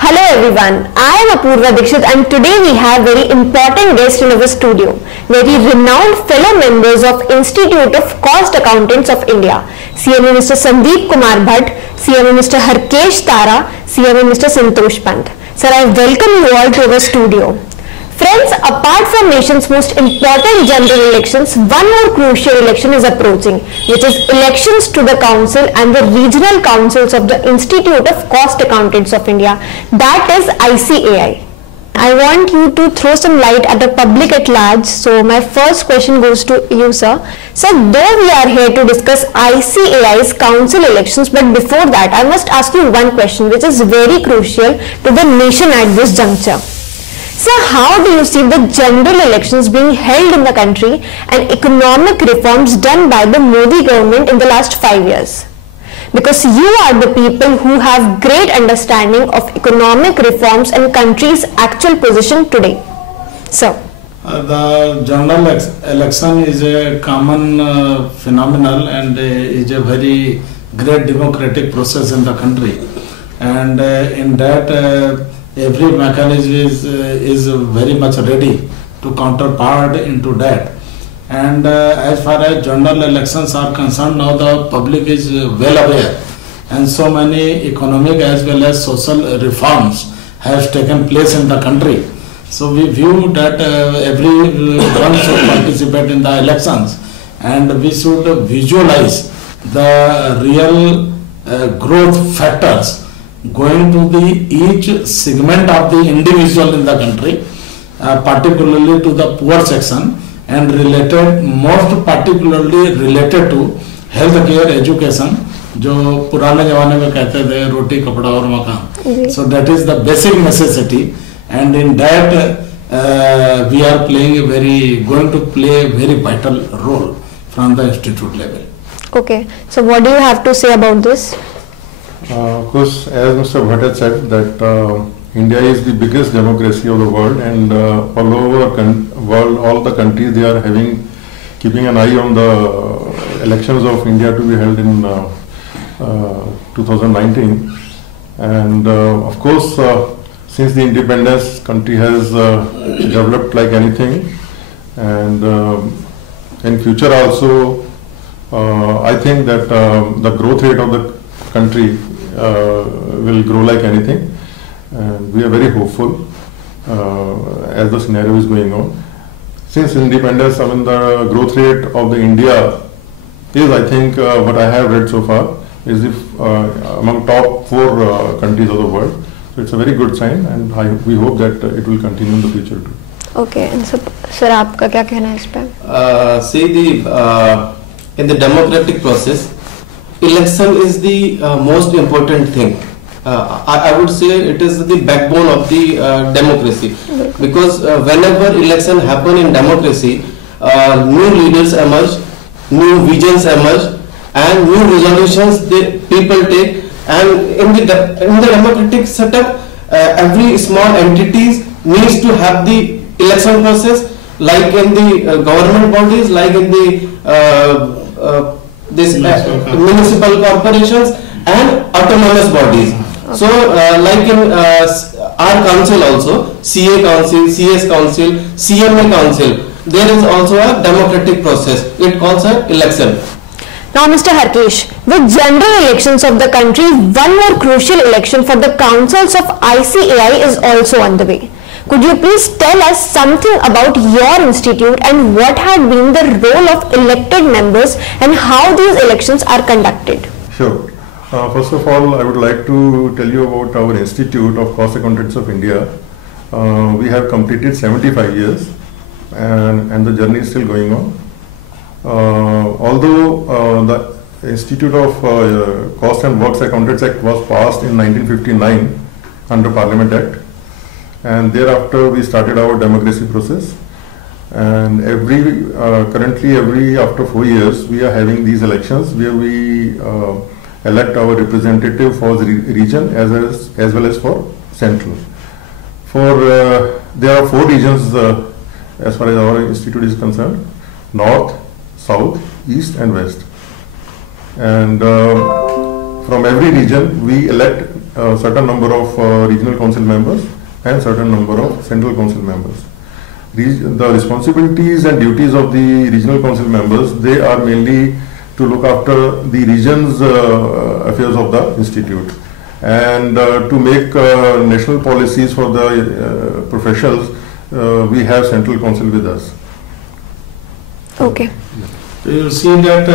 Hello everyone, I am Apurva Dikshit and today we have very important guest in our studio, very renowned fellow members of Institute of Cost Accountants of India, CMA Mr. Sandeep Kumar Bhatt, CMA Mr. Harkesh Tara, CMA Mr. Santosh Pant. Sir, I welcome you all to our studio. Friends, apart from nation's most important general elections, one more crucial election is approaching, which is elections to the council and the regional councils of the Institute of Cost Accountants of India, that is ICAI. I want you to throw some light at the public at large. So my first question goes to you, sir. So though we are here to discuss ICAI's council elections, but before that I must ask you one question which is very crucial to the nation at this juncture. So how do you see the general elections being held in the country and economic reforms done by the Modi government in the last 5 years? Because you are the people who have great understanding of economic reforms and country's actual position today. So, the general election is a common phenomenon and is a very great democratic process in the country, and in that every mechanism is very much ready to counterpart into that. And as far as general elections are concerned, now the public is well aware, and so many economic as well as social reforms have taken place in the country. So we view that everyone should participate in the elections, and we should visualize the real growth factors going to each segment of the individual in the country, particularly to the poor section, and related, most particularly related to health care, education, जो पुराने जमाने में कहते थे रोटी कपड़ा और मकान. So that is the basic necessity, and in that we are going to play a very vital role from the institute level. Okay, so what do you have to say about this? Of course, as Mr. Bhatt had said, that India is the biggest democracy of the world, and all over world, all the countries, they are keeping an eye on the elections of India to be held in 2019. And of course, since the independence, country has developed like anything, and in future also, I think that the growth rate of the country will grow like anything, and we are very hopeful as the scenario is going on. Since independence, I mean, the growth rate of the India is, I think, what I have read so far, is among top 4 countries of the world. So it's a very good sign, and we hope that it will continue in the future too. Okay, and sir, आपका क्या कहना है इस पे? See, in the democratic process, election is the most important thing. I would say it is the backbone of the democracy, because whenever election happen in democracy, new leaders emerge, new visions emerge, and new resolutions people take. And in the democratic setup, every small entities needs to have the election process, like in the government bodies, like in the municipal corporations and autonomous bodies. So like in our council also, CA council, CS council, CMA council, there is also a democratic process. It calls an election. Now Mr. Harkesh, with general elections of the country, one more crucial election for the councils of ICAI is also on the way. Could you please tell us something about your institute and what had been the role of elected members and how these elections are conducted? Sure. First of all, I would like to tell you about our Institute of Cost Accountants of India. We have completed 75 years, and the journey is still going on. Although the Institute of Cost and Works Accountants Act was passed in 1959 under Parliament Act, and thereafter we started our democracy process, and currently after 4 years we are having these elections where we elect our representative for the region as well as for central. There are 4 regions as far as our institute is concerned: north, south, east and west. And from every region we elect a certain number of regional council members and certain number of central council members. The responsibilities and duties of the regional council members, they are mainly to look after the region's affairs of the institute, and to make national policies for the professionals. We have central council with us. Okay. So you see that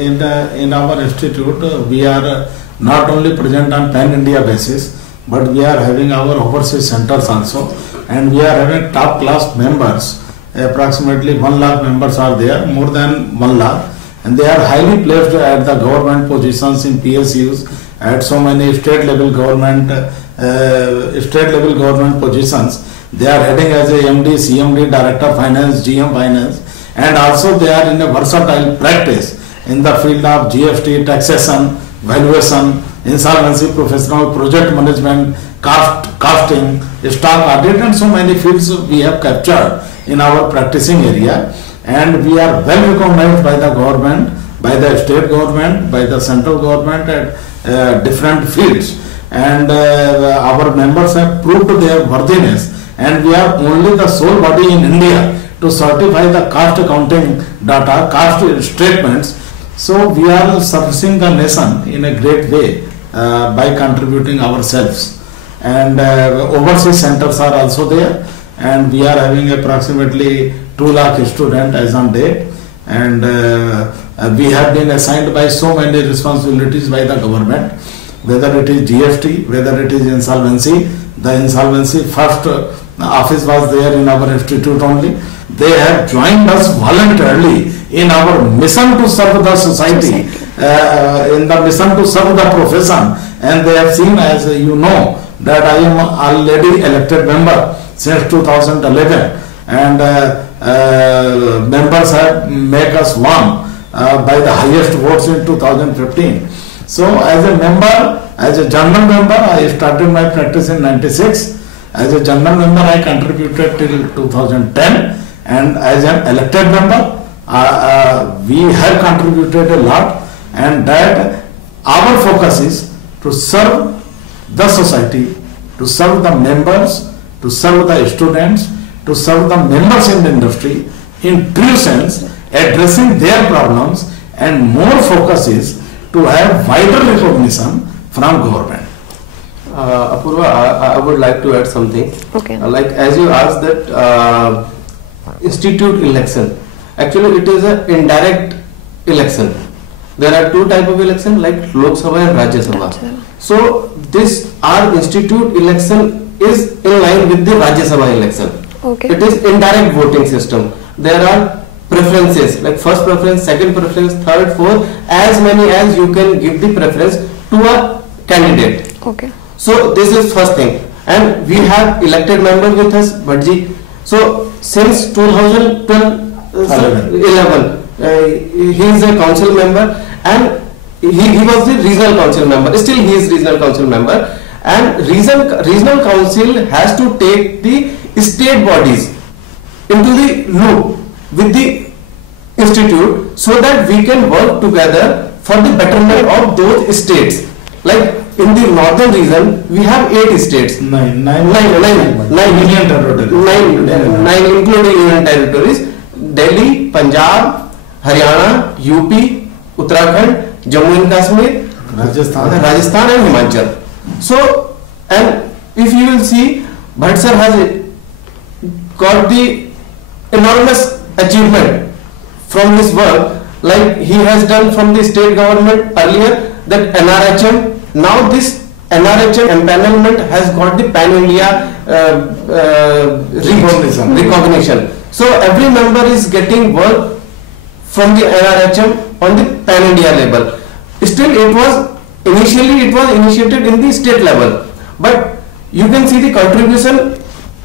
in our institute we are not only present on pan-India basis, but we are having our overseas centers also, and we are having top class members. Approximately 1 lakh members are there, more than 1 lakh, and they are highly placed at the government positions in PSUs, at so many state level government positions. They are heading as a MD, CMD, Director Finance, GM Finance, and also they are in a versatile practice in the field of GST, taxation, valuation, insolvency, professional project management, costing, stock audit, and so many fields we have captured in our practicing area, and we are well recognized by the government, by the state government, by the central government at different fields, and our members have proved their worthiness, and we are only the sole body in India to certify the cost accounting data, cost statements. So we are servicing the nation in a great way by contributing ourselves, and overseas centers are also there, and we are having approximately 2 lakh students as on date, and we have been assigned by so many responsibilities by the government, whether it is GST, whether it is insolvency. The insolvency first office was there in our institute only. They have joined us voluntarily in our mission to serve the society, in the mission to serve the profession, and they have seen, as you know, that I am already elected member since 2011, and members have make us won by the highest votes in 2015. So as a member, as a general member, I started my practice in 96. As a general member, I contributed till 2010, and as an elected member, we have contributed a lot, and that our focus is to serve the society, to serve the members, to serve the students, to serve the members in the industry in true sense, addressing their problems, and more focus is to have wider recognition from government. Apurva, I would like to add something. Okay. Like as you asked that institute election, actually it is an indirect election. There are two types of election, like Lok Sabha and Rajya Sabha. So this our institute election is in line with the Rajya Sabha election. Okay. It is indirect voting system. There are preferences, like first preference, second preference, third, fourth, as many as you can give the preference to a candidate. Okay. So this is first thing, and we have elected member with us, Bhattji. So since 2011, he is a council member, and he was the regional council member. Still, he is regional council member, and regional council has to take the state bodies into the loop with the institute, so that we can work together for the betterment of those states. Like in the northern region, we have 8 states. Nine Union territories. Nine including union territories: Delhi, Punjab, Haryana, UP, Uttarakhand, Jammu and Kashmir, Rajasthan and Himachal. So, and if you will see, Bhatt sir has got the enormous achievement from his work, like he has done from the state government earlier, that NRHM. Now this NRHM empanelment has got the pan-India recognition. So every member is getting work from the NRHM on the pan-India level. Still, it was initiated in the state level, but you can see the contribution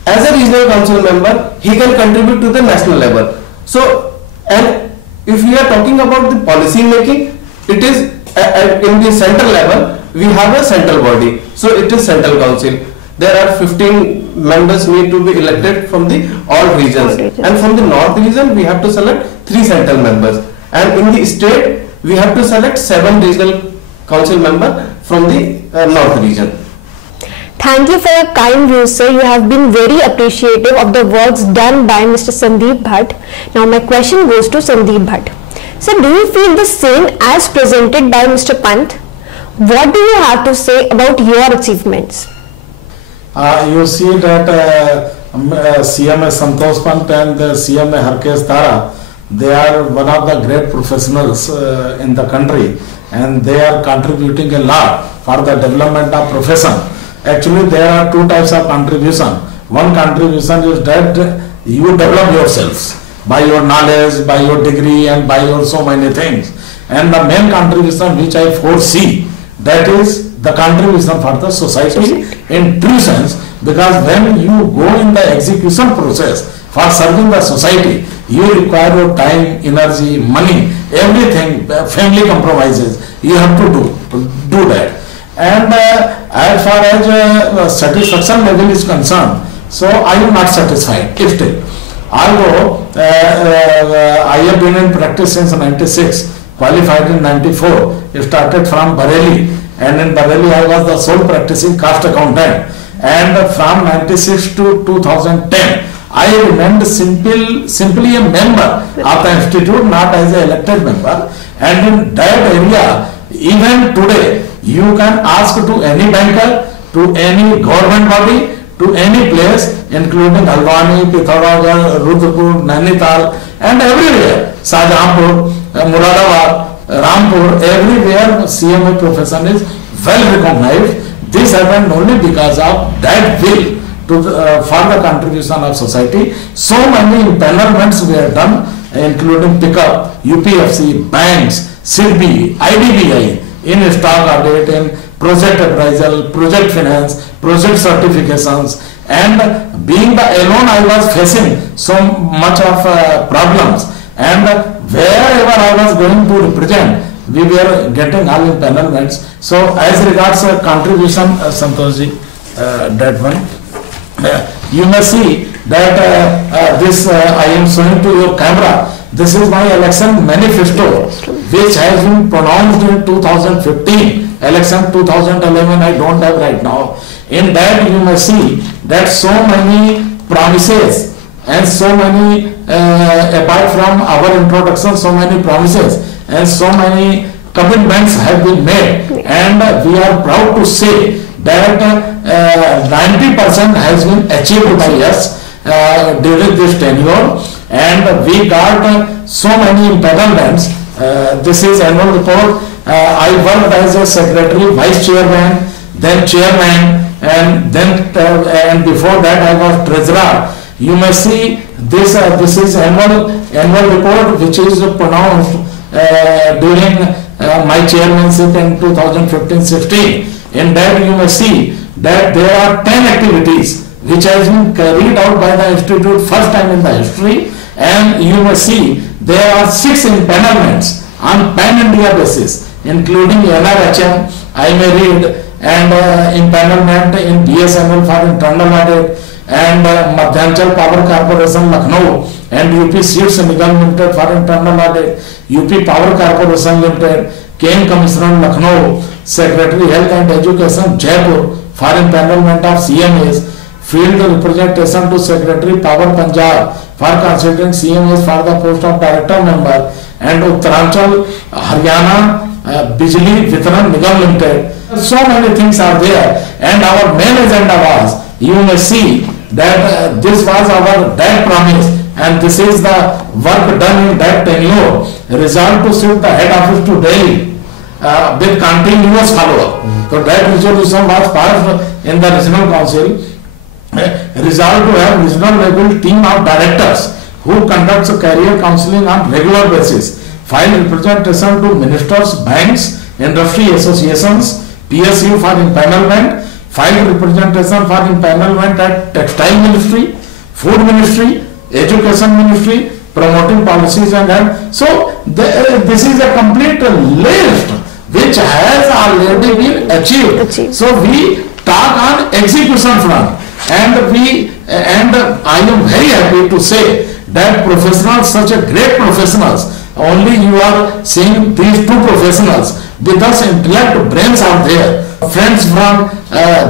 as a regional council member. He can contribute to the national level. So, and if we are talking about the policy making, it is in the central level. We have a central body, so it is central council. There are 15 members need to be elected from the all regions, and from the north region we have to select 3 central members, and in the state we have to select 7 regional council members from the north region. Thank you for your kind views, sir. You have been very appreciative of the works done by Mr. Sandeep Bhatt. Now my question goes to Sandeep Bhatt. Sir, do you feel the same as presented by Mr. Pant? What do you have to say about your achievements? You see that CMA Santosh Pant and CMA Harkesh Tara, they are one of the great professionals in the country, and they are contributing a lot for the development of profession. Actually, there are two types of contribution. One contribution is that you develop yourselves by your knowledge, by your degree, and by your so many things. And the main contribution which I foresee, that is the contribution for the society in true sense, because when you go in the execution process for serving the society, you require your time, energy, money, everything, family compromises. You have to do that. And as far as satisfaction level is concerned, so I am not satisfied still. Although I have been in practice since 96, qualified in 94, started from Bareilly, and in Bareilly I was the sole practicing cost accountant, and from 96 to 2010 I remained simply a member of the institute, not as an elected member. And in that area, even today, you can ask to any banker, to any government body, to any place, including Halwani, Pithoragarh, Rudrapur, Nainital, and everywhere, Shahjahanpur, Muradabad, Rampur, everywhere CMA profession is well recognized. This happened only because of that will to for the contribution of society. So many empanelments were done, including pickup, UPFC, banks, SIDBI, IDBI, in stock audit, in project appraisal, project finance, project certifications, and being the alone I was facing so much of problems, and wherever I was going to represent, we were getting all empanelments. So as regards contribution, Santoshji, that one, you may see that this I am showing to your camera. This is my election manifesto, which has been pronounced in 2015. Election 2011 I don't have right now. In that you may see that so many promises and so many, apart from our introduction, so many promises and so many commitments have been made, and we are proud to say that 90% has been achieved by us during this tenure, and we got so many empanelments. This is annual report. I worked as a secretary, vice chairman, then chairman, and then and before that I was treasurer. You may see this. This is annual report which is pronounced during my chairmanship in 2015-16. In that you may see that there are 10 activities which has been carried out by the institute first time in the history, and you may see there are 6 empanelments on pan-India basis, including NRHM, I may read, and empanelment in BSNL for internal audit, and Madhyanchal Power Corporation Lucknow, and UP Seeds Nigam Limited for internal audit, UP Power Corporation Limited, Cane Commissioner Lucknow, Secretary Health and Education Jaipur for empanelment of CMA'S, field representation to Secretary Power Punjab for considering CMA'S for the post of director member, and Uttaranchal Haryana Bijli Vitran Nigam Limited. So many things are there, and our main agenda was, you may see that this was our that promise, and this is the work done in that tenure. Resolved to shift the head office to Delhi with continuous follow-up. So that resolution was passed in the regional council. Resolved to have regional level team of directors who conducts career counseling on regular basis. File representation to ministers, banks, industry associations, PSU for empanelment. File representation for empanelment at textile ministry, food ministry, education ministry, promoting policies and that. So this is a complete list which has already been achieved. So we talk on execution front, and I am very happy to say that professionals, such a great professionals, only you are seeing these 2 professionals, with us intellect brains are there. Friends from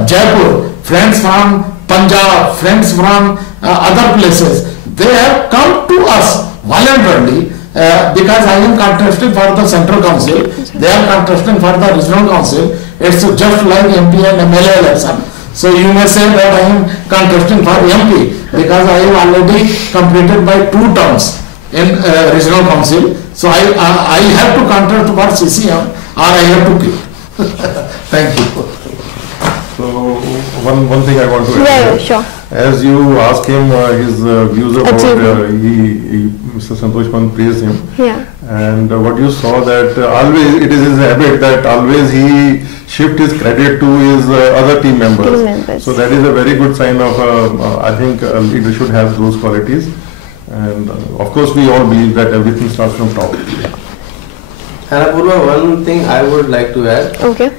Jaipur, friends from Punjab, friends from other places, they have come to us voluntarily because I am contesting for the central council, they are contesting for the regional council. It's just like MP and MLA election. So you may say that I am contesting for MP because I have already completed by 2 terms in regional council. So I have to contest for CCM or I have to quit. Thank you. So one thing I want to add. Yeah, sure. As you ask him his views about, Mr. Santosh Pant praised him. Yeah. And what you saw that always it is his habit that always he shift his credit to his other team members. So that is a very good sign of, I think leader should have those qualities. And of course we all believe that everything starts from top. And Apurva, one thing I would like to add. Okay.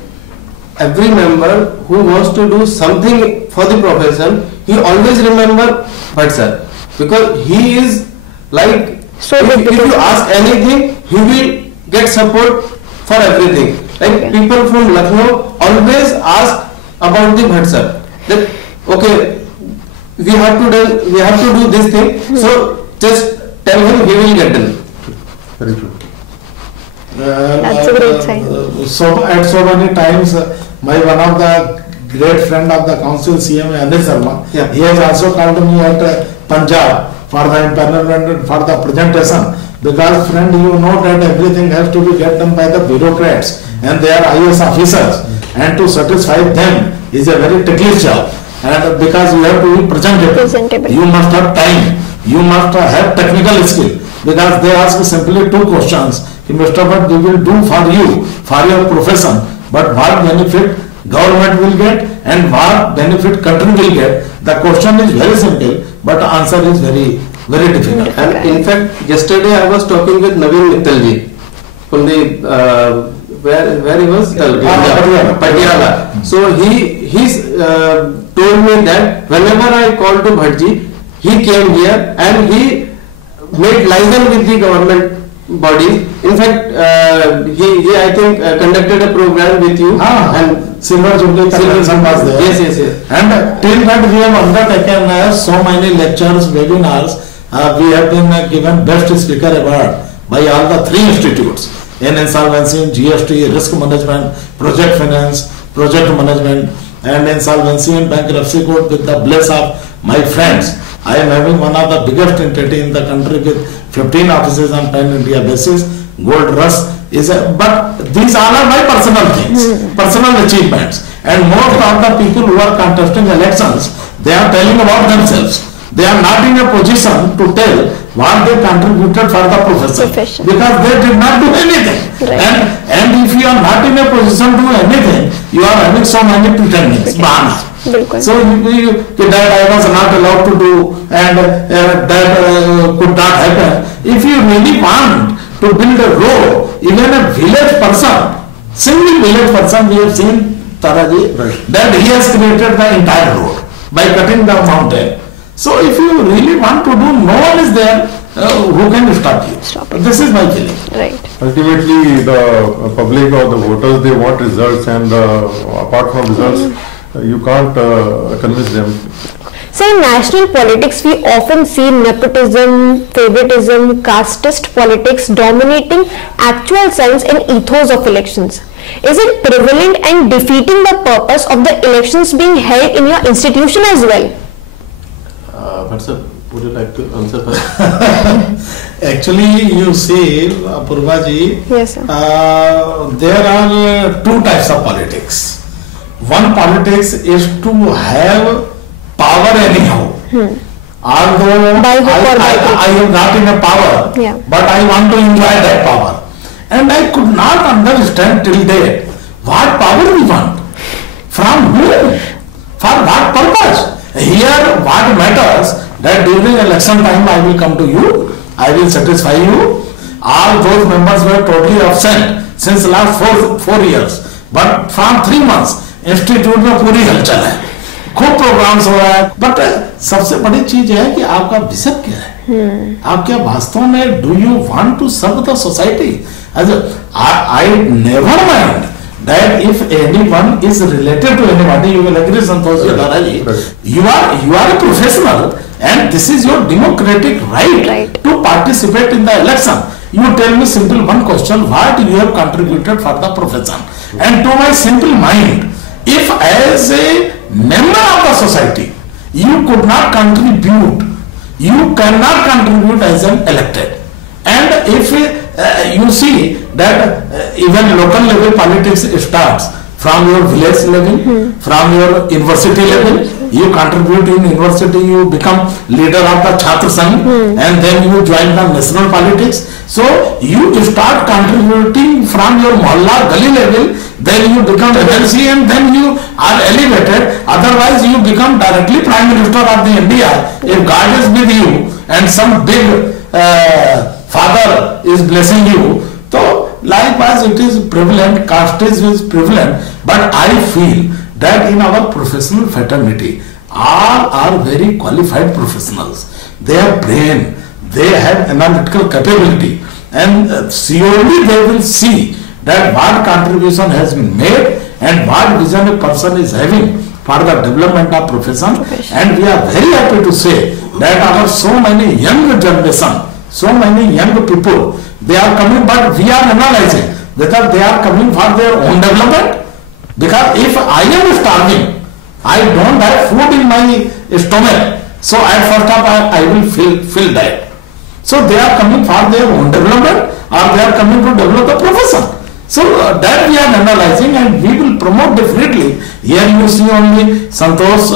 Every member who wants to do something for the profession, he always remember Bhatt sir, because he is like, So if you ask anything, he will get support for everything. Like people from Lucknow always ask about the Bhatt sir. That okay, we have to do this thing. So just tell him, he will get done. Very true. That's a great sign. So at so many times, my one of the great friend of the council, CMA Anil Sharma, he has also called me at Punjab for the empanelment for the presentation, because friend, you know that everything has to be get done by the bureaucrats and they are IAS officers, and to satisfy them is a very ticklish job, and because you have to be presentable, you must have time, you must have technical skill, because they ask simply 2 questions. Mr. Bhatt, we will do for you, for your profession, but what benefit government will get and what benefit country will get? The question is very simple, but the answer is very, very difficult. And in fact, yesterday I was talking with Naveen Mittalji from the where he was Patiala. So he told me that whenever I called to Bhattji, he came here and he made liaison with the government bodies. In fact, he I think conducted a program with you and Silver Jubilee convention was there. Yes. And till that we have undertaken so many lectures, webinars. We have been given best speaker award by all the 3 institutes in insolvency, GST, risk management, project finance, project management, and insolvency and bankruptcy court. With the bless of my friends, I am having one of the biggest entity in the country with 15 offices on pan-India basis. Gold rush is but these all are my personal things, personal achievements. And most of the people who are contesting elections, they are telling about themselves. They are not in a position to tell what they contributed for the profession, because they did not do anything. Right. And if you are not in a position to do anything, you are having so many pretendings, bahanas. So that I was not allowed to do and that could not happen. If you really want to build a road, even a village person, single village person, we have seen Taraji, that he has created the entire road by cutting the mountain. So if you really want to do, no one is there who can stop you. This is my feeling. Right. Ultimately, the public or the voters, they want results, and apart from results, you can't convince them. So in national politics, we often see nepotism, favoritism, casteist politics dominating actual sense and ethos of elections. Is it prevalent and defeating the purpose of the elections being held in your institution as well? But sir, would you like to answer first? Actually, you see, Apurva ji, yes, sir. There are 2 types of politics. One politics is to have power anyhow. Although I am not in a power, but I want to enjoy that power. And I could not understand till date what power we want, from whom, for what purpose. Here what matters that during election time I will come to you, I will satisfy you. All those members were totally absent since last 4 years. But from 3 months, institute में पूरी हलचल है. खूब programmes हो रहा है, but सबसे बड़ी चीज है कि आपका विजन क्या है, आप क्या वास्तव में do you want to serve the society? I never mind that if anyone is related to anybody, you will agree, Santosh Daraji, you are a professional and this is your democratic right to participate in the election. You tell me simple one question, what you have contributed for the profession? And to my simple mind, if as a member of the society, you could not contribute, you cannot contribute as an elected. And if you see that even local level politics starts from your village level, from your university level, you contribute in university, you become leader of the Chhatra Sangh, and then you join the national politics. So you start contributing from your mohalla gully level, then you become MLC and then you are elevated. Otherwise you become directly Prime Minister of the India if God is with you and some big father is blessing you. So likewise it is prevalent, casteism is prevalent, but I feel that in our professional fraternity all are very qualified professionals. They have brain, they have analytical capability, and surely they will see that what contribution has been made and what vision a person is having for the development of profession. And we are very happy to say that our so many young generation, so many young people, they are coming, but we are analyzing whether they are coming for their own development. Because if I am starving, I don't have food in my stomach, so at first up I will feel that. So they are coming for their own development or they are coming to develop the profession. So that we are analyzing and we will promote definitely. Here you see only Santosh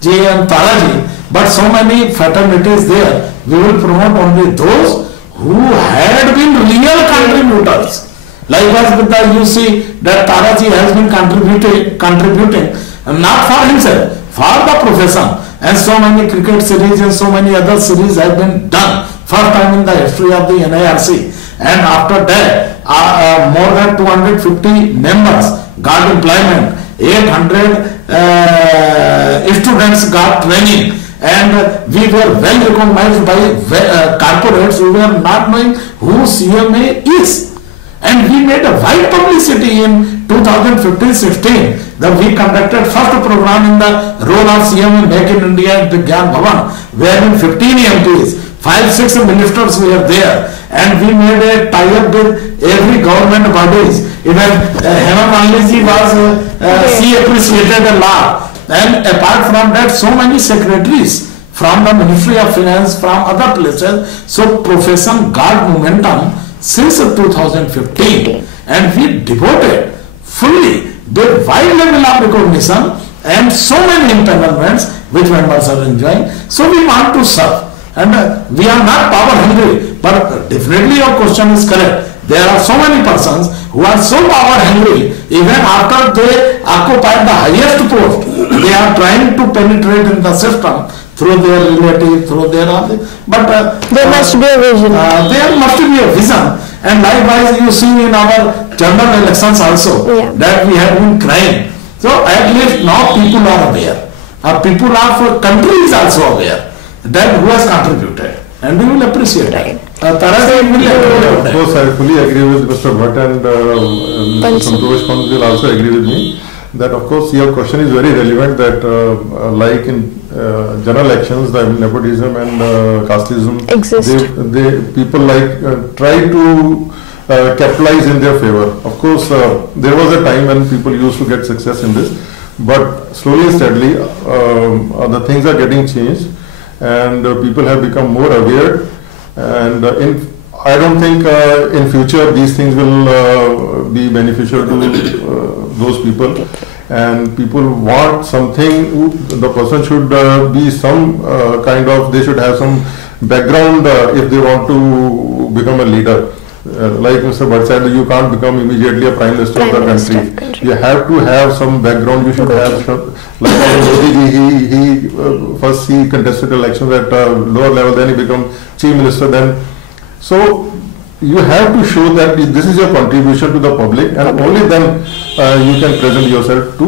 ji and Taraji, but so many fraternities there. We will promote only those who had been real contributors. Likewise with the, you see that Taraji has been contributing not for himself, for the profession, and so many cricket series and so many other series have been done first time in the history of the NIRC, and after that more than 250 members got employment, 800 students got training, and we were well recognized by corporates who were not knowing who CMA is. And we made a wide publicity in 2015-16 that we conducted first program in the role of CMA Make in India at Vigyan Bhavan, wherein 15 MPs, 5-6 ministers were there, and we made a tie-up with every government bodies. Even Hema Malini was she appreciated a lot. And apart from that, so many secretaries from the Ministry of Finance, from other places. So profession got momentum since 2015, and we devoted fully with wide level of recognition and so many empanelments which members are enjoying. So we want to serve, and we are not power hungry, but definitely your question is correct. There are so many persons who are so power hungry, even after they occupy the highest post, they are trying to penetrate in the system through their relative, through their but there must be a vision. There must be a vision, and likewise you see in our general elections also that we have been crying. So at least now people are aware. People are for country is also aware that who has contributed, and we will appreciate it. Of course, I fully agree with Mr. Bhatt, and Mr. Santosh will also agree with me that of course your question is very relevant, that like in general elections, the nepotism and casteism exist. They people like try to capitalize in their favor. Of course, there was a time when people used to get success in this, but slowly and steadily the things are getting changed, and people have become more aware. And I don't think in future these things will be beneficial to those people, and people want something. The person should be some kind of, they should have some background if they want to become a leader. Like Mr. Bhatt said, you can't become immediately a Prime Minister of the country. You have to have some background. You should have some, like Modi, he first he contested elections at lower level, then he become Chief Minister. Then, so you have to show that this is your contribution to the public, and only then you can present yourself to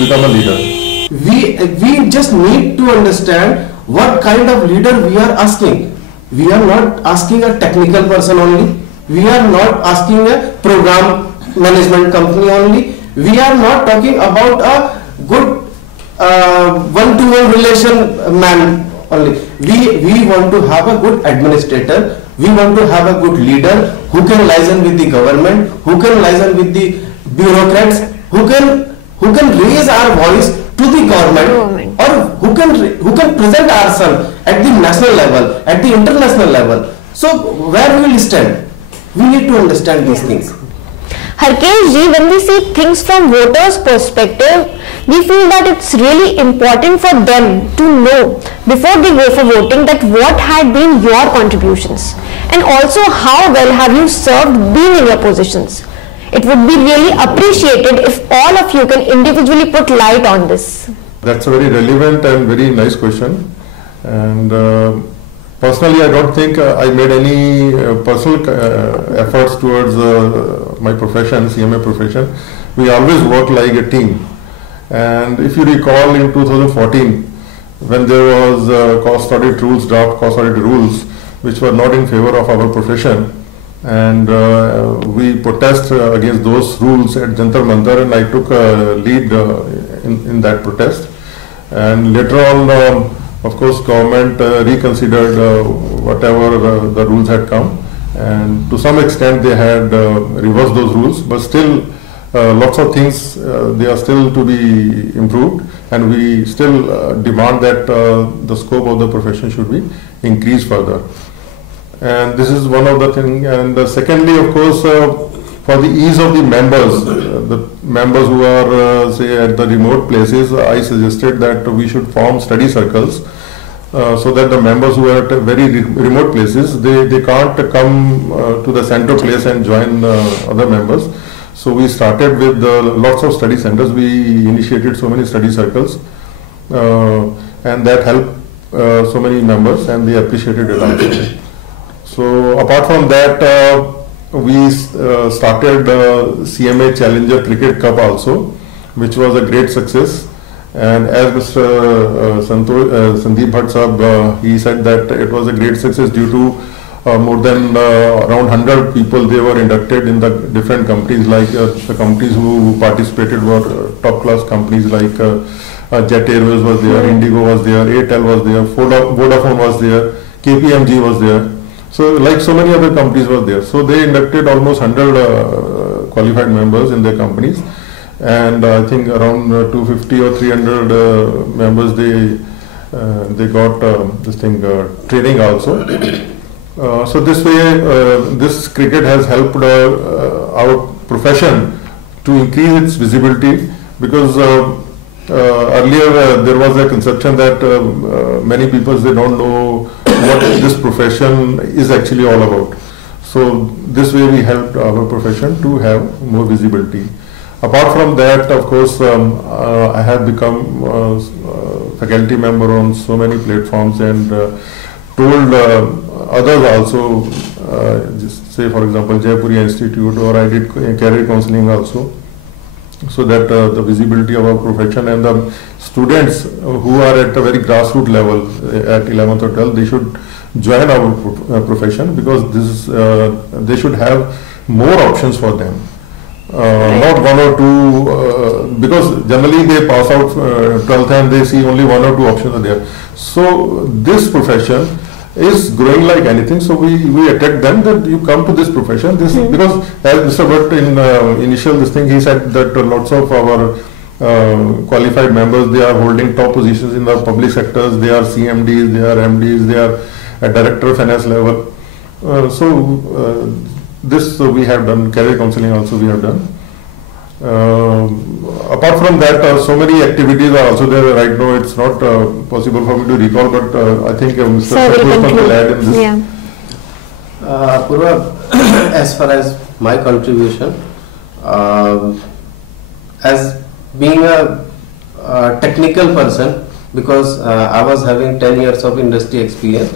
become a leader. we just need to understand what kind of leader we are asking. We are not asking a technical person only. We are not asking a program management company only. We are not talking about a good one-to-one relation man only. We want to have a good administrator. We want to have a good leader who can liaison with the government, who can liaison with the bureaucrats, who can raise our voice to the government, or who can present ourselves at the national level, at the international level. So where we will stand? We need to understand these things. Harkesh ji, when we see things from voters' perspective, we feel that it's really important for them to know before they go for voting that what had been your contributions and also how well have you served being in your positions. It would be really appreciated if all of you can individually put light on this. That's a very relevant and very nice question. And personally, I don't think I made any personal efforts towards my profession, CMA profession. We always work like a team. And if you recall in 2014, when there was cost audit rules, draft cost audit rules, which were not in favor of our profession, and we protest against those rules at Jantar Mantar, and I took a lead in that protest. And later on, of course, government reconsidered whatever the rules had come, and to some extent they had reversed those rules, but still lots of things they are still to be improved, and we still demand that the scope of the profession should be increased further. And this is one of the things. And secondly, of course, for the ease of the members who are say at the remote places, I suggested that we should form study circles so that the members who are at very remote places, they can't come to the center place and join other members. So we started with lots of study centers. We initiated so many study circles, and that helped so many members, and they appreciated it also. So apart from that, we started CMA Challenger Cricket Cup also, which was a great success. And as Mr. Sandeep Bhatt Sahab, he said that it was a great success due to more than around 100 people. They were inducted in the different companies, like the companies who participated were top class companies like Jet Airways was there, Indigo was there, Airtel was there, Vodafone was there, KPMG was there. So like so many other companies were there. So they inducted almost 100 qualified members in their companies, and I think around 250 or 300 members they got this thing training also. So this way, this cricket has helped our profession to increase its visibility, because earlier there was a conception that many people, they don't know what this profession is actually all about. So this way we helped our profession to have more visibility. Apart from that, of course, I have become faculty member on so many platforms, and told others also, just say for example Jaipuri Institute, or I did career counseling also, so that the visibility of our profession and the students who are at a very grassroots level at 11th or 12th, they should join our profession, because this they should have more options for them. Not one or two, because generally they pass out 12th and they see only one or two options are there. So this profession is growing like anything, so we attract them that you come to this profession. This because as Mr. Bhatt in initial this thing, he said that lots of our qualified members, they are holding top positions in the public sectors. They are CMDs, they are MDs, they are at director of finance level. This we have done, career counseling also we have done. Apart from that, so many activities are also there. Right now it's not possible for me to recall, but I think Mr. Sandeep will add in this. Yeah. Purva, as far as my contribution, as being a technical person, because I was having 10 years of industry experience,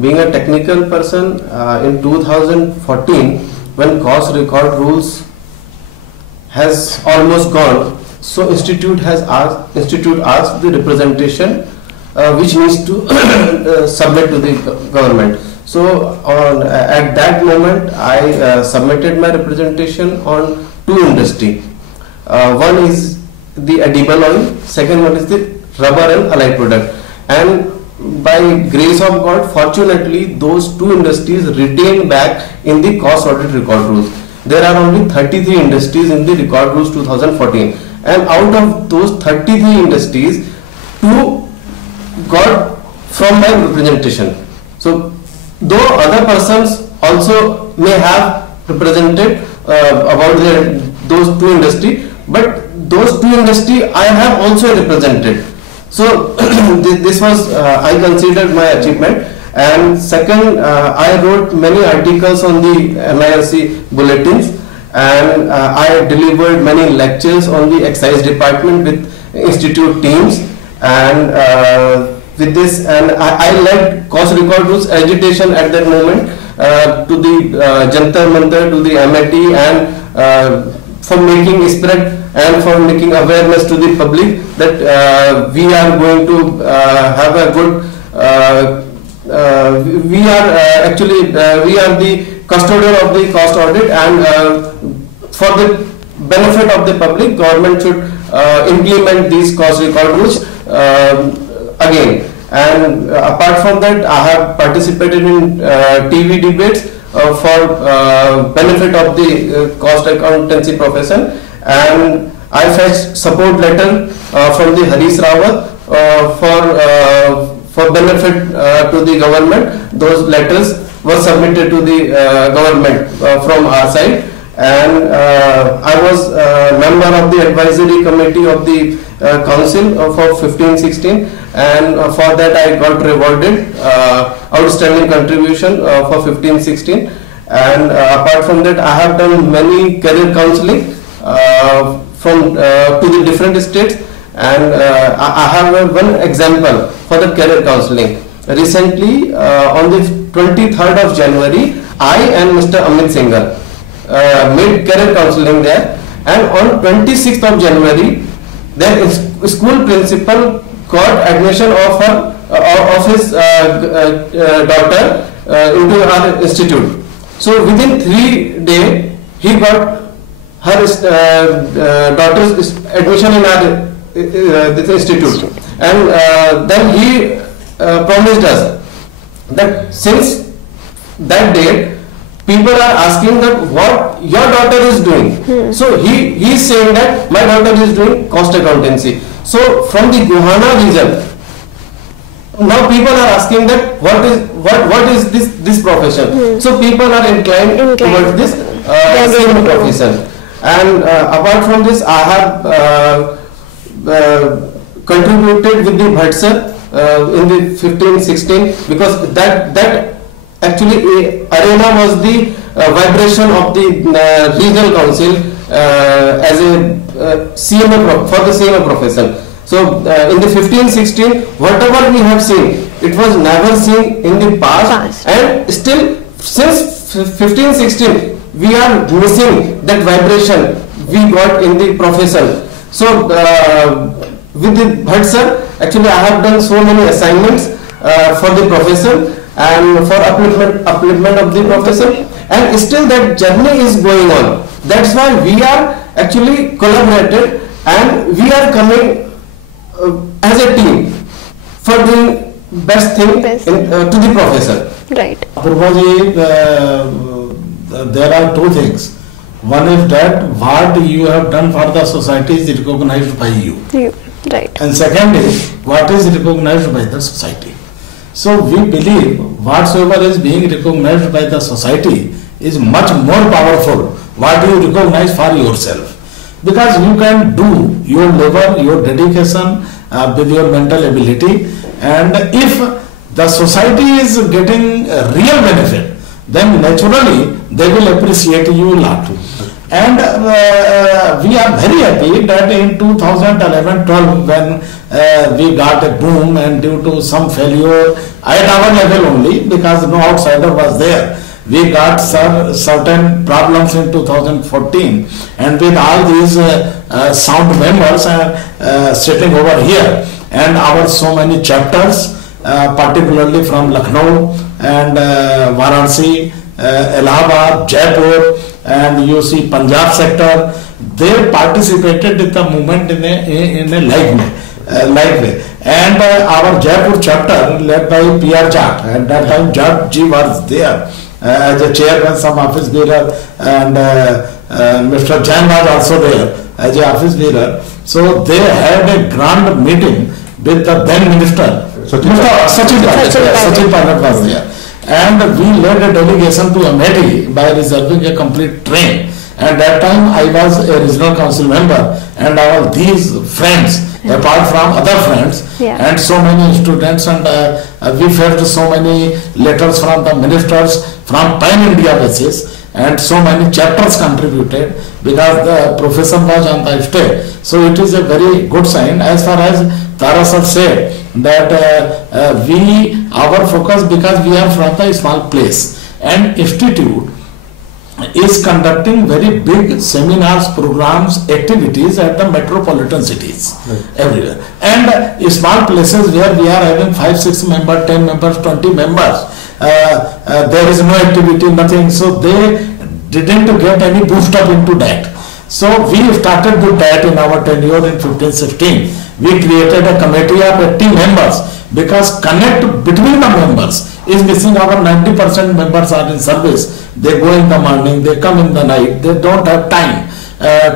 being a technical person, in 2014, when cost record rules has almost gone, So institute asked the representation which needs to submit to the government. So at that moment I submitted my representation on two industry. One is the edible oil, second one is the rubber and allied product. And by grace of God, fortunately, those two industries retained back in the cost audit record rules. There are only 33 industries in the record rules 2014, and out of those 33 industries, 2 got from my representation. So, though other persons also may have represented about those two industry, but those two industry I have also represented. So this was I considered my achievement. And second, I wrote many articles on the MIRC bulletins, and I delivered many lectures on the excise department with institute teams, and with this, and I led cost record rules agitation at that moment to the Jantar Mantar, to the MIT, and for making spread and for making awareness to the public that we are going to have a good we are the custodian of the cost audit, and for the benefit of the public, government should implement these cost record rules again. And apart from that, I have participated in TV debates for benefit of the cost accountancy profession, and I fetched support letter from the Harish Rawat for benefit to the government. Those letters were submitted to the government from our side, and I was a member of the advisory committee of the council for 15-16, and for that I got rewarded outstanding contribution for 15-16. And apart from that, I have done many career counseling from to the different states, and I have one example for the career counseling. Recently, on the 23rd of January, I and Mr. Amit Singhal made career counseling there, and on 26th of January, their school principal got admission of his daughter into our institute. So within 3 days, he got her daughter's admission in our this institute, and then he promised us that since that date, people are asking that what your daughter is doing. So he is saying that my daughter is doing cost accountancy. So from the Gohana region, now people are asking that what is this profession. So people are inclined towards this same profession. And apart from this, I have contributed with the BHATT in the 15-16, because that actually arena was the vibration of the regional council as a CMA for the CMA profession. So in the 15-16, whatever we have seen, it was never seen in the past, and still since 15-16 we are missing that vibration we got in the profession. So with the BHATT sir, actually I have done so many assignments for the profession and for upliftment of the profession, and still that journey is going on. That's why we are actually collaborated, and we are coming as a team for doing best thing to the profession. Right. Apurvaji, there are two things. One is that what you have done for the society is recognized by you. Right. And second is what is recognized by the society. So we believe whatsoever is being recognized by the society is much more powerful what you recognize for yourself. Because you can do your labor, your dedication with your mental ability, and if the society is getting real benefit, then naturally they will appreciate you a lot. And we are very happy that in 2011-12, when we got a boom, and due to some failure at our level only, because no outsider was there, We got certain problems in 2014, and with all these sound members sitting over here, and our so many chapters, particularly from Lucknow and Varanasi, Allahabad, Jaipur, and you see Punjab sector, they participated in the movement in a live way. And our Jaipur chapter, led by BHATT, at that time Judge Ji was there as a chairman, some office bearer, and Mr. Jain was also there as a office bearer. So they had a grand meeting with the then minister, Sachin Pilot was there. And we led a delegation to Amity by reserving a complete train. And that time I was a regional council member, and all these friends, apart from other friends, and so many students, and we felt so many letters from the ministers from pan-India basis, and so many chapters contributed because the profession was on the state. So it is a very good sign. As far as Tara sir said, that our focus, because we are from the small place, and institute is conducting very big seminars, programs, activities at the metropolitan cities, everywhere. And small places where we are having 5, 6 members, 10 members, 20 members, there is no activity, nothing. So they didn't get any boost up into that. So we started with that in our tenure in 15-16. We created a committee of 80 members, because connect between the members is missing. Our 90% members are in service. They go in the morning, they come in the night, they don't have time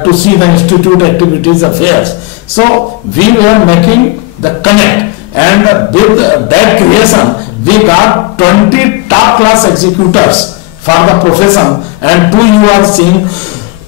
to see the institute activities, affairs. So we were making the connect, and with that creation we got 20 top class executors for the profession, and 2 you are seeing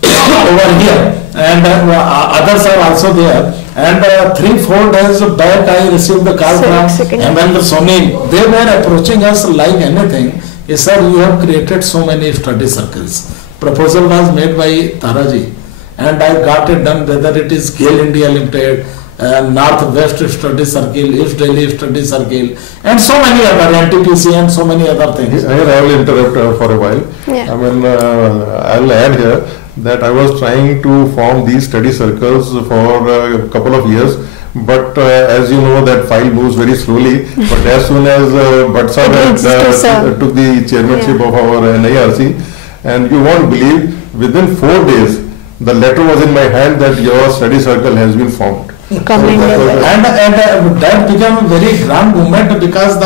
over here, and others are also there. And 3-4 days back I received the call from Emmanuel Soni. They were approaching us like anything. Yes, sir, you have created so many study circles. Proposal was made by Taraji, and I got it done, whether it is GAIL India Limited, Northwest Study Circle, East Delhi Study Circle, and so many other, NTPC, and so many other things. I will interrupt for a while. I mean, I will add here that I was trying to form these study circles for a couple of years, but as you know, that file moves very slowly. But as soon as BHATT sir took the chairmanship of our NIRC, and you won't believe, within 4 days the letter was in my hand that your study circle has been formed. And that became a very grand movement, because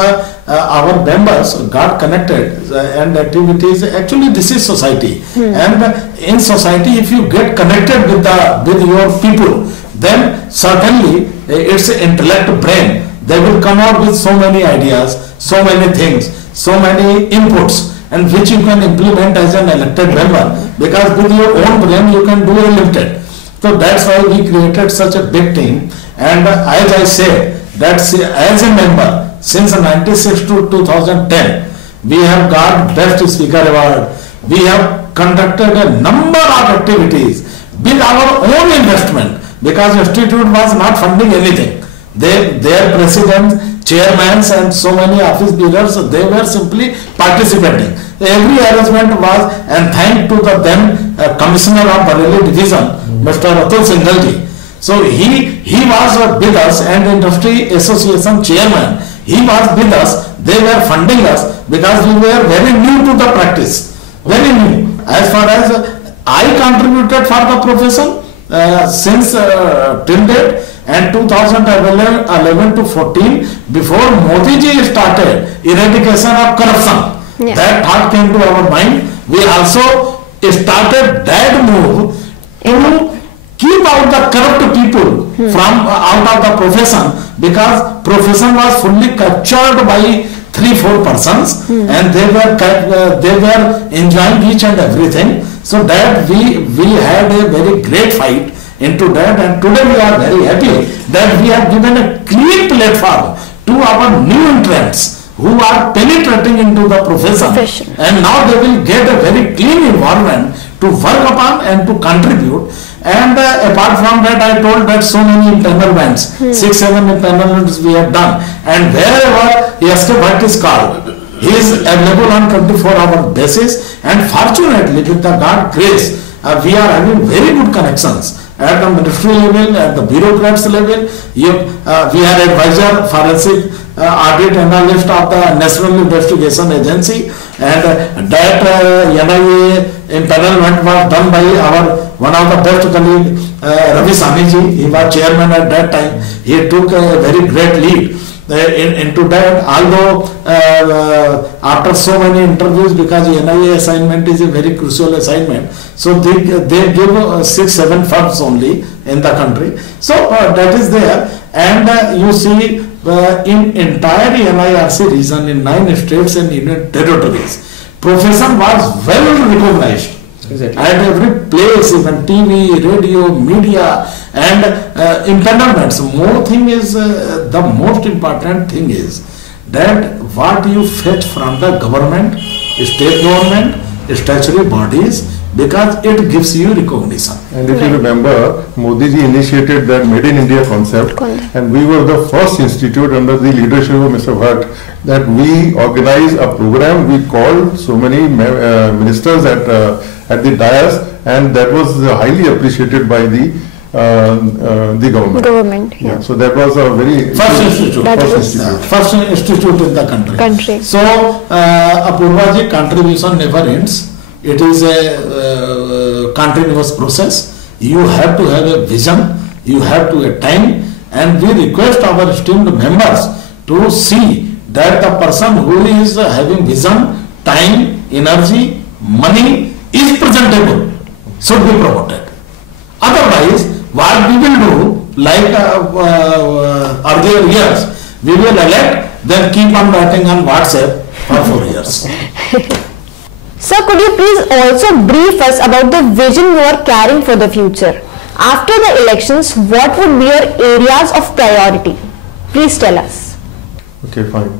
our members got connected, and activities. Actually, this is society, and in society, if you get connected with your people, then certainly it's intellect brain. They will come out with so many ideas, so many things, so many inputs, and which you can implement as an elected member, because with your own brain you can do a limited. So that's why we created such a big team. And as I said, that as a member, since 96 to 2010, we have got Best Speaker Award. We have conducted a number of activities with our own investment, because institute was not funding anything. Their presidents, chairmen, and so many office bearers, they were simply participating. Every arrangement was, and thanks to the then Commissioner of Bareilly Division, Mr. Atul Singhal ji. So he was with us, and Industry Association Chairman, he was with us. They were funding us, because we were very new to the practice, very new. As far as I contributed for the profession since till date, and 2011 to 14, before Modi ji started eradication of corruption, that thought came to our mind. We also started that move to keep out the corrupt people from out of the profession, because profession was fully captured by 3-4 persons, and they were enjoying each and everything. So that we had a very great fight into that, and today we are very happy that we have given a clean platform to our new entrants who are penetrating into the profession, and now they will get a very clean environment to work upon and to contribute. And apart from that, I told that so many internal bands, 6-7 internal bands we have done, and wherever BHATT is called, He is available on 24-hour basis, and fortunately with the God grace, we are having very good connections at the ministry level, at the bureaucrats level. We are advisor forensic audit analyst of the National Investigation Agency, and that NIA empanelment was done by our one of the best colleague, Ravi Saniji. He was chairman at that time. He took a very great lead into that, although after so many interviews, because NIA assignment is a very crucial assignment, so they give 6-7 firms only in the country. So that is there, and you see in entire NIRC region in 9 states and union territories, profession was well recognized. Exactly. At every place, even TV, radio, media, and empanelments. More thing is, the most important thing is that what you fetch from the government, state government, statutory bodies, because it gives you recognition. And if you remember, Modi ji initiated that Made in India concept, and we were the first institute under the leadership of Mr. Bhatt that we organized a program. We called so many ministers at the dais, and that was highly appreciated by the government. Yeah. So that was a very first institute. First institute in the country. So Apurva ji, contribution never ends. It is a continuous process. You have to have a vision, you have to have time, and we request our esteemed members to see that the person who is having vision, time, energy, money is presentable, should be promoted. Otherwise, what we will do, like earlier years, we will elect, then keep on writing on WhatsApp for 4 years. Sir, could you please also brief us about the vision you are carrying for the future? After the elections, what would be your areas of priority? Please tell us. Okay, fine.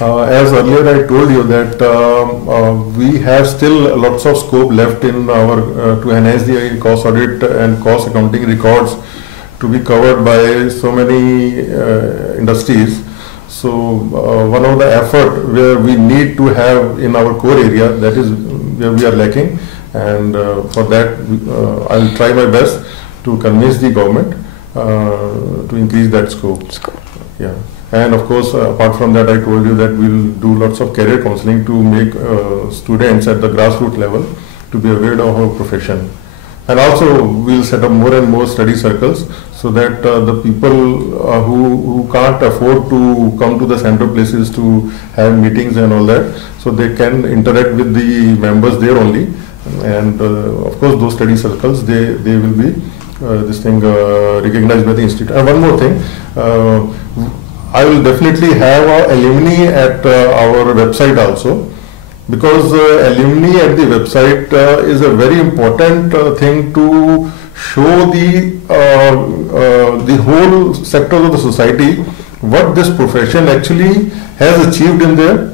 As earlier I told you that we have still lots of scope left in our to enhance the cost audit and cost accounting records to be covered by so many industries. So one of the effort where we need to have in our core area, that is where we are lacking, and for that I will try my best to convince the government to increase that scope. Yeah. And of course, apart from that, I told you that we will do lots of career counseling to make students at the grassroots level to be aware of our profession. And also, we will set up more and more study circles so that the people who can't afford to come to the central places to have meetings and all that, so they can interact with the members there only. And of course, those study circles, they will be recognized by the institute. And one more thing, I will definitely have alumni at our website also, because alumni at the website is a very important thing to show the whole sector of the society what this profession actually has achieved in their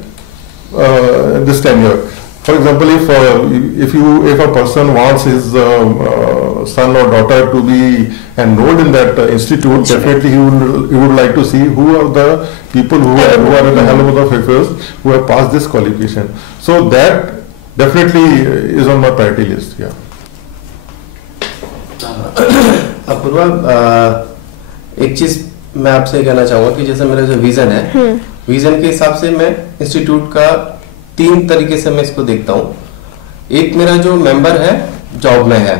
this tenure. For example, if a person wants his son or daughter to be enrolled in that institute, definitely he would like to see who are the people who are at the helm of the affairs who have passed this qualification. So that definitely is on my priority list. Yeah. Apoorva, एक चीज मैं आपसे कहना चाहूँगा कि जैसे मेरा जो विजन है, विजन के हिसाब से मैं इंस्टीट्यूट का 3 तरीके से मैं इसको देखता हूँ. एक मेरा जो मेंबर है जॉब में है,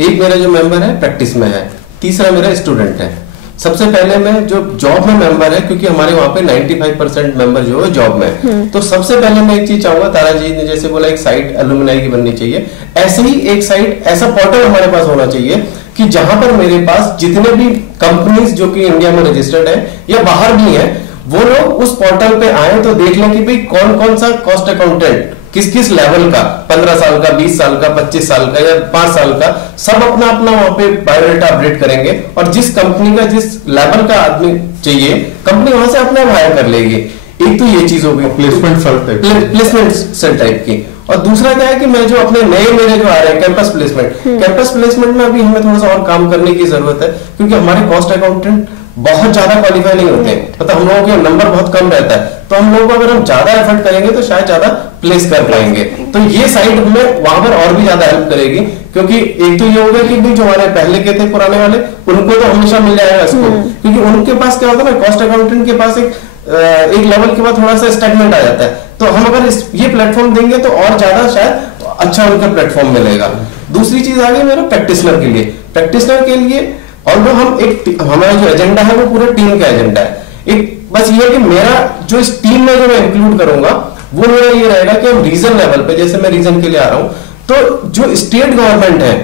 एक मेरा जो मेंबर है प्रैक्टिस में है, तीसरा मेरा स्टूडेंट है. सबसे पहले मैं जो जॉब में मेंबर है, क्योंकि हमारे वहाँ पे 95% मेंबर जो है जॉब में है, तो सबसे पहले मैं एक चीज चाहूंगा, तारा जी ने जैसे बोला एक साइट एलुमनाई की बननी चाहिए, ऐसे ही एक साइट ऐसा पोर्टल हमारे पास होना चाहिए कि जहां पर मेरे पास जितने भी कंपनीज जो कि इंडिया में रजिस्टर्ड है या बाहर भी है, वो लोग उस पोर्टल पे आए तो देख लें कि भाई कौन कौन सा कॉस्ट अकाउंटेंट किस किस लेवल का, 15 साल का, 20 साल का, 25 साल का या 5 साल का, सब अपना अपना वहां पे बायोडाटा अपडेट करेंगे और जिस कंपनी का जिस लेवल का आदमी चाहिए कंपनी वहां से अपने हायर कर लेगी. एक तो ये चीज हो गई प्लेसमेंट सेल टाइप की. और दूसरा क्या है कि मैं जो अपने नए मेरे जो आ रहे हैं कैंपस प्लेसमेंट में अभी हमें थोड़ा सा और काम करने की जरूरत है, क्योंकि हमारे कॉस्ट अकाउंटेंट बहुत ज्यादा क्वालिफाई नहीं होते हैं, मतलब हम लोगों के नंबर बहुत कम रहता है, तो हम लोगों को अगर हम ज्यादा एफर्ट करेंगे तो शायद ज्यादा प्लेस कर पाएंगे। तो ये साइड में वहां पर और भी ज्यादा हेल्प करेगी, क्योंकि एक तो ये होगा कि भाई जो हमारे पहले के थे पुराने वाले, उनको तो हमेशा मिल जाएगा स्कोप, क्योंकि उनके पास क्या होता है ना, कॉस्ट अकाउंटेंट के पास एक लेवल के बाद थोड़ा सा स्टैग्नेंट आ जाता है। तो हम अगर ये प्लेटफॉर्म देंगे तो और ज्यादा शायद अच्छा उनका प्लेटफॉर्म मिलेगा। दूसरी चीज आ गई मेरा प्रैक्टिशनर के लिए। प्रैक्टिशनर के लिए और हम हमारा जो एजेंडा है वो पूरे टीम का एजेंडा है। एक बस ये है कि मेरा जो इस टीम में जो मैं इंक्लूड करूंगा वो मेरा ये रहेगा कि हम रीजन लेवल पे, जैसे मैं रीजन के लिए आ रहा हूं, तो जो स्टेट गवर्नमेंट है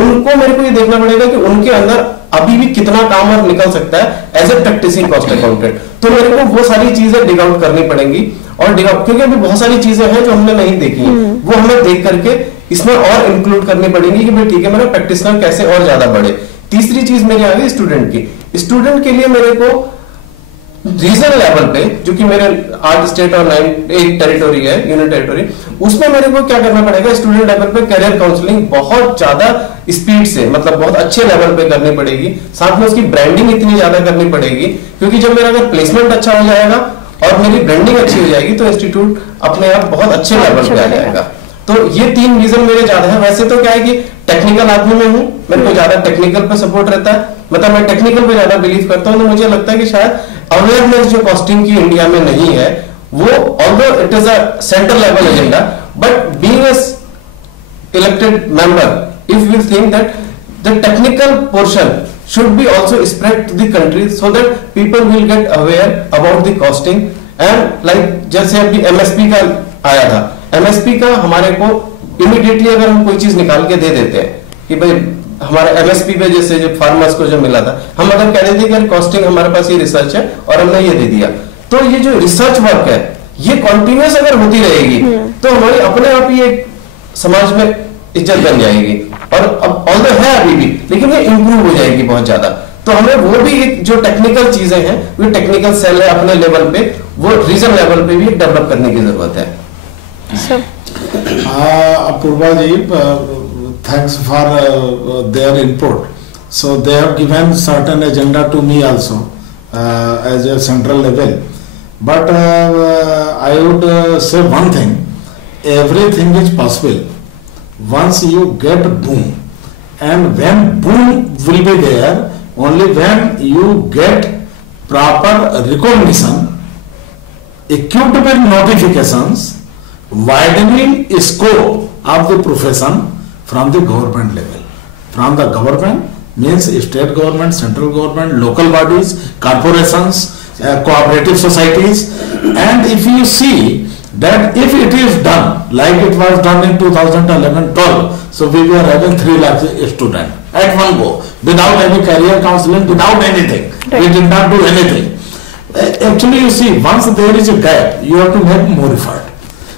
उनको मेरे को ये देखना पड़ेगा कि उनके अंदर अभी भी कितना काम और निकल सकता है as a practising cost accountant. तो मेरे को वो सारी चीजें डिग आउट करनी पड़ेंगी, और डिग आउट, क्योंकि अभी बहुत सारी चीजें हैं जो हमने नहीं देखी है, वो हमें देख करके इसमें और इंक्लूड करनी पड़ेगी कि भाई ठीक है, मेरा प्रैक्टिशनर कैसे और ज्यादा बढ़े। तीसरी चीज मेरी आ गई स्टूडेंट की। स्टूडेंट के लिए मेरे को रीजनल लेवल पे, जो कि मेरे 8 स्टेट और 8 टेरिटोरी है, यूनियन टेरिटोरी, उसमें मेरे को क्या करना पड़ेगा, स्टूडेंट लेवल पे करियर काउंसलिंग बहुत ज्यादा स्पीड से, मतलब बहुत अच्छे लेवल पे करनी पड़ेगी। साथ में उसकी ब्रांडिंग इतनी ज्यादा करनी पड़ेगी, क्योंकि जब मेरा अगर प्लेसमेंट अच्छा हो जाएगा और मेरी ब्रांडिंग अच्छी हो जाएगी तो इंस्टीट्यूट अपने आप बहुत अच्छे लेवल पे आ जाएगा। तो ये 3 रीजन मेरे ज्यादा है। वैसे तो क्या है कि टेक्निकल आदमी में हूं, मेरे को ज्यादा टेक्निकल पे सपोर्ट रहता है, मतलब मैं टेक्निकल पे ज्यादा बिलीव करता हूं। तो मुझे लगता है कि शायद अवेयरनेस जो कॉस्टिंग की इंडिया में नहीं है, वो although it is a central level agenda, but being a elected member, if you think that the technical portion should be also spread to the country so that people will get aware about the costing, and like जैसे अभी MSP का आया था, MSP का हमारे को immediately अगर हम कोई चीज निकाल के दे देते हैं कि भाई हमारा MSP पे जैसे जो फार्मर्स को जो मिला था, हम अगर कह देते कि कॉस्टिंग हमारे पास ये रिसर्च है और हमने ये दे दिया, तो ये जो रिसर्च वर्क है ये कॉन्टिन्यूस अगर होती रहेगी तो हमारी अपने आप ही एक समाज में इज्जत बन जाएगी। और अब ऑल्दो है अभी भी, लेकिन ये इंप्रूव हो जाएगी बहुत ज्यादा। तो हमें वो भी एक जो टेक्निकल चीजें हैं, वो टेक्निकल सेल है अपने लेवल पे, वो रीजन लेवल पे भी डेवलप करने की जरूरत है। Apurva ji, thanks for their input. So they have given certain agenda to me also as a central level. But I would say one thing: everything is possible once you get boom, and when boom will be there only when you get proper recognition, equipped with notifications, widening scope of the profession from the government level. From the government means state government, central government, local bodies, corporations, cooperative societies. And if you see that if it is done like it was done in 2011-12, so we were having 3 lakh students at one go, without any career counseling, without anything. Right. We did not do anything. Actually, you see, once there is a gap, you have to make more effort.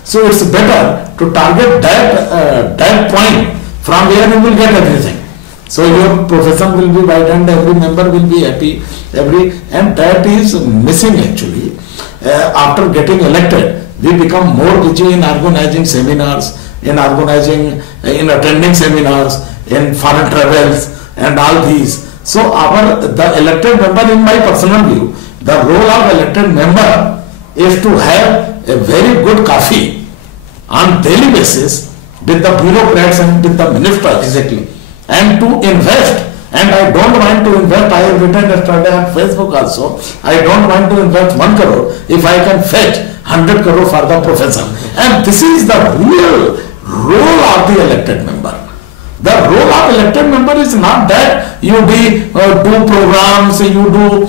So it's better to target that point from where you will get everything. So your profession will be widened, every member will be happy, and that is missing actually. After getting elected, we become more busy in organizing seminars, in attending seminars, in foreign travels and all these. So the elected member, in my personal view, the role of elected member is to have a very good coffee on daily basis with the bureaucrats and with the ministers. Exactly. And to invest. And I don't want to invest, I have written yesterday on Facebook also, I don't want to invest 1 crore if I can fetch 100 crore for the profession. And this is the real role of the elected member. The role of elected member is not that you do programs, you do,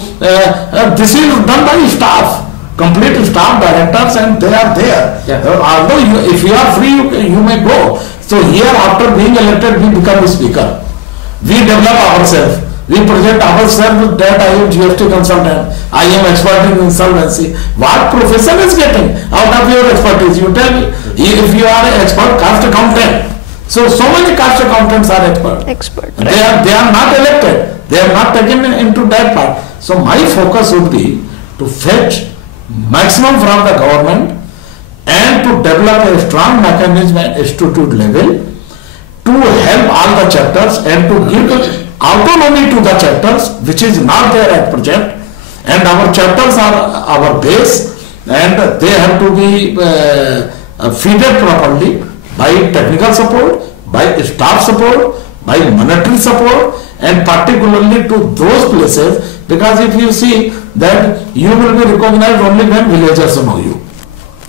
this is done by staff, complete staff, directors, and they are there. Yeah. Although if you are free, you may go. So here after being elected, we become a speaker. We develop ourselves. We present ourselves that I am GST consultant, I am expert in insolvency. What profession is getting out of your expertise? You tell me. If you are an expert cost accountant, so many cost accountants are expert. Right. They are not elected. They are not taken into that part. So my focus would be to fetch maximum from the government and to develop a strong mechanism at institute level to help all the chapters and to give autonomy to the chapters, which is not there at present, and our chapters are our base, and they have to be feeded properly by technical support, by staff support, by monetary support, and particularly to those places, because if you see that you will be recognized only when villagers know you.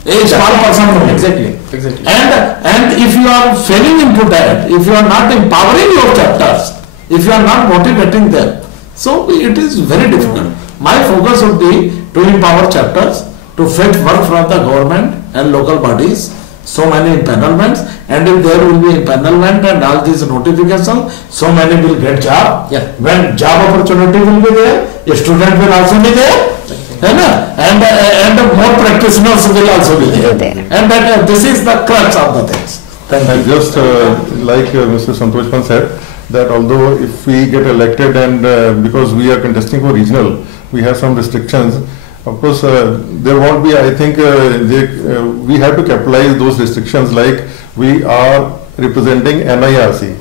A small person knows. Exactly. And if you are failing into that, if you are not empowering your chapters, if you are not motivating them, so it is very difficult. My focus would be to empower chapters, to fetch work from the government and local bodies, so many empanelments, and if there will be empanelment and all these notifications, so many will get job. Yeah. When job opportunity will be there, a student will also be there. And more practitioners will also be there. And that this is the crux of the things. And just like Mr. Santoshpan said, that although if we get elected and because we are contesting for regional, we have some restrictions. Of course, there won't be, I think, we have to capitalize those restrictions, like we are representing NIRC.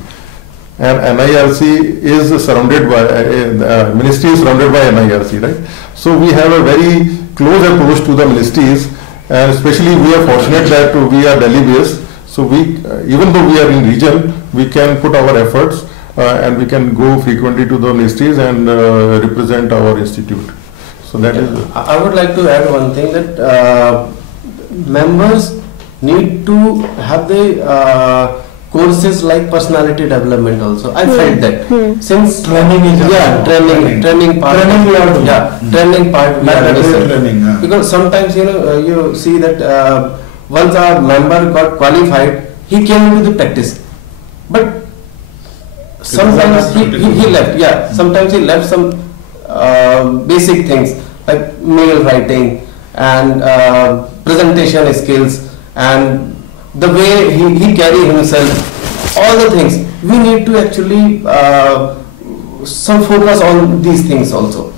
And NIRC is surrounded by, ministry is surrounded by NIRC, right? So we have a very close approach to the ministries, and especially we are fortunate that we are Delhi based. So we, even though we are in region, we can put our efforts and we can go frequently to the ministries and represent our institute. So that is. I would like to add one thing, that members need to have the courses like personality development also. I felt that since Training is training part. Training we are doing. Training part we are doing. Training. Because sometimes you see that once a member got qualified, he came into the practice, but sometimes he left. Yeah, sometimes he left some basic things like mail writing and presentation skills and the way he carry himself, all the things. We need to actually some focus on these things also.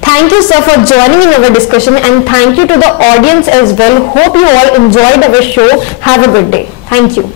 Thank you, sir, for joining in our discussion, and thank you to the audience as well. Hope you all enjoyed our show. Have a good day. Thank you.